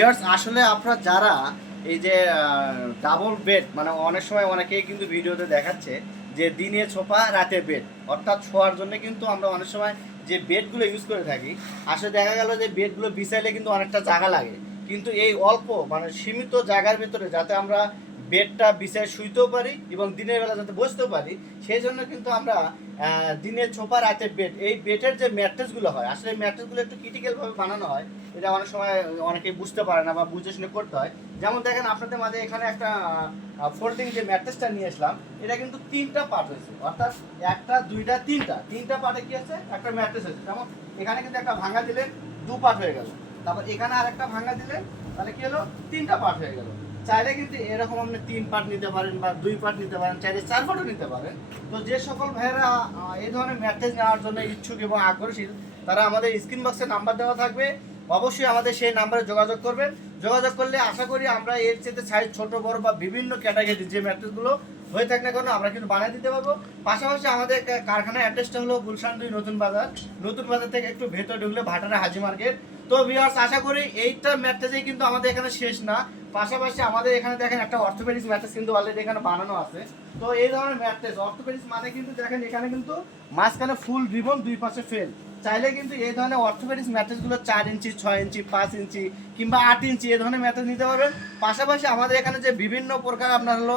Viewers আসলে আপনারা যারা এই যে ডাবল বেড মানে অনেক সময় অনেকেই কিন্তু ভিডিওতে দেখাচ্ছে যে দিনে ছোপা রাতে বেড, অর্থাৎ শোয়ার জন্য কিন্তু আমরা অনেক সময় যে বেডগুলো ইউজ করে থাকি, আসলে দেখা গেল যে বেডগুলো বিছাইলে কিন্তু অনেকটা জায়গা লাগে। কিন্তু এই অল্প মানে সীমিত জায়গার ভিতরে যাতে আমরা বেডটা বিছায় শুইতেও পারি এবং দিনের বেলা যাতে বসতেও পারি, সেই জন্য কিন্তু আমরা দিনে ছোপা রাতে বেড, এই বেডের যে ম্যাট্রেসগুলো হয় আসলে ম্যাট্রেসগুলো একটু ক্রিটিক্যালভাবে বানানো হয়। এটা অনেক সময় অনেকেই বুঝতে পারে না বা বুঝে শুনে করতে হয়। যেমন দেখেন আপনাদের মাঝে এখানে একটা ফোল্ডিং যে ম্যাট্রেসটা নিয়ে আসলাম, এটা কিন্তু তিনটা পার্ট হয়েছে, অর্থাৎ একটা দুইটা তিনটা পার্টে কি আছে একটা ম্যাট্রেস হয়েছে। যেমন এখানে কিন্তু একটা ভাঙা দিলেন, দু পার্ট হয়ে গেল, তারপর এখানে আর একটা ভাঙা দিলেন, তাহলে কি হলো তিনটা পার্ট হয়ে গেল। চাইলে কিন্তু এরকম আপনি 3 পার্ট নিতে পারেন বা 2 পার্ট নিতে পারেন, চাইলে 4 পার্টও নিতে পারেন। তো যে সকল ভাইয়েরা এই ধরনের ম্যাট্রেস নেওয়ার জন্য ইচ্ছুক এবং আগ্রহশীল, তারা আমাদের স্ক্রিন বক্সে নাম্বার দেওয়া থাকবে, অবশ্যই আমাদের সেই নাম্বারে যোগাযোগ করবেন। যোগাযোগ করলে আশা করি আমরা এর চেয়ে সাইজ ছোট বড় বা বিভিন্ন ক্যাটাগরি যে ম্যাট্রেসগুলো হয়ে থাকে না কেন আমরা কিন্তু বানিয়ে দিতে পারবো। পাশাপাশি আমাদের কারখানার অ্যাড্রেসটা হলো গুলশান 2 নতুন বাজার। নতুন বাজার থেকে একটু ভেতর ঢুকলে ভাটারা হাজি মার্কেট। তো ভিউয়ার্স আশা করি এইটা ম্যাট্রেসেই কিন্তু আমাদের এখানে শেষ না, পাশাপাশি আমাদের এখানে দেখেন একটা অর্থোপেডিক্স ম্যাট্রেস কিন্তু অলরেডি এখানে বানানো আছে। তো এই ধরনের ম্যাট্রেস অর্থোপেডিক্স মানে কিন্তু দেখেন এখানে কিন্তু মাঝখানে ফুল রিবন, দুই পাশে ফেল। চাইলে কিন্তু এই ধরনের অর্থোপেডিক্স ম্যাট্রেসগুলো 4 ইঞ্চি 6 ইঞ্চি 5 ইঞ্চি কিংবা 8 ইঞ্চি এই ধরনের ম্যাট্রেস নিতে পারবেন। পাশাপাশি আমাদের এখানে যে বিভিন্ন প্রকার আপনার হলো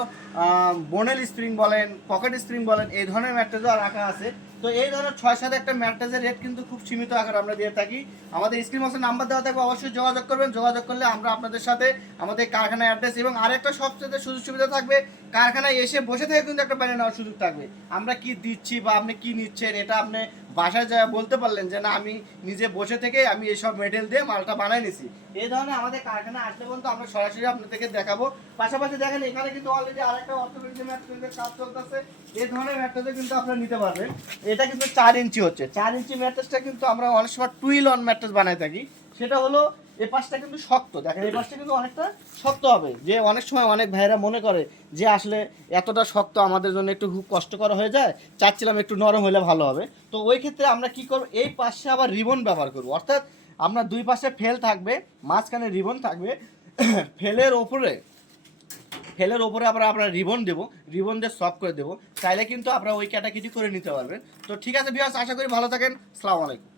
বোনেল স্প্রিং বলেন, পকেট স্প্রিং বলেন, এই ধরনের ম্যাট্রেসও রাখা আছে। তো এই ধরনের 6-7 একটা ম্যাট্রেসের রেট কিন্তু খুব সীমিত আকারে আমরা দিয়ে থাকি। আমাদের স্ক্রিন বক্সে নাম্বার দেওয়া থাকবে, অবশ্যই যোগাযোগ করবেন। যোগাযোগ করলে আমরা আপনাদের সাথে আমাদের কারখানার অ্যাড্রেস এবং আরেকটা সবচেয়ে সুযোগ সুবিধা থাকবে, কারখানায় এসে বসে থেকে কিন্তু একটা বানিয়ে নেওয়ার সুযোগ থাকবে। আমরা কি দিচ্ছি বা আপনি কি নিচ্ছেন এটা আপনি বাসায় যা বলতে পারলেন যে না আমি নিজে বসে থেকে আমি এইসব মেটেরিয়াল দিয়ে মালটা বানাই নিছি। এই ধরনের আমাদের কারখানায় আসলে পর্যন্ত আমরা সরাসরি আপনাদেরকে দেখাবো। পাশাপাশি দেখেন এখানে কিন্তু অলরেডি আরেকটা অর্থোপেডিক ম্যাট্রেসের কাজ চলতেছে। এই ধরনের ম্যাট্রেসও কিন্তু আপনারা নিতে পারবেন। এটা কিন্তু 4 ইঞ্চি হচ্ছে, 4 ইঞ্চি ম্যাট্রেসটা কিন্তু আমরা অনেক সময় টুইল অন ম্যাট্রেস বানাই থাকি। সেটা হলো এই পাশটা কিন্তু শক্ত, দেখেন এই পাশটা কিন্তু অনেকটা শক্ত হবে, যে অনেক সময় অনেক ভাইরা মনে করে যে আসলে এতটা শক্ত আমাদের জন্য একটু খুব কষ্টকর হয়ে যায়, চাচ্ছিলাম একটু নরম হলে ভালো হবে। তো ওই ক্ষেত্রে আমরা কি করব, এই পাশে আবার রিবন ব্যবহার করব, অর্থাৎ আমরা দুই পাশে ফেল থাকবে, মাঝখানে রিবন থাকবে। ফেলের ওপরে আবার আমরা রিবন দেবো, রিবন দিয়ে সফট করে দেবো। চাইলে কিন্তু আপনারা ওই ক্যাটাগরি করে নিতে পারবেন। তো ঠিক আছে ভিউয়ার্স, আশা করি ভালো থাকেন। আসসালামু আলাইকুম।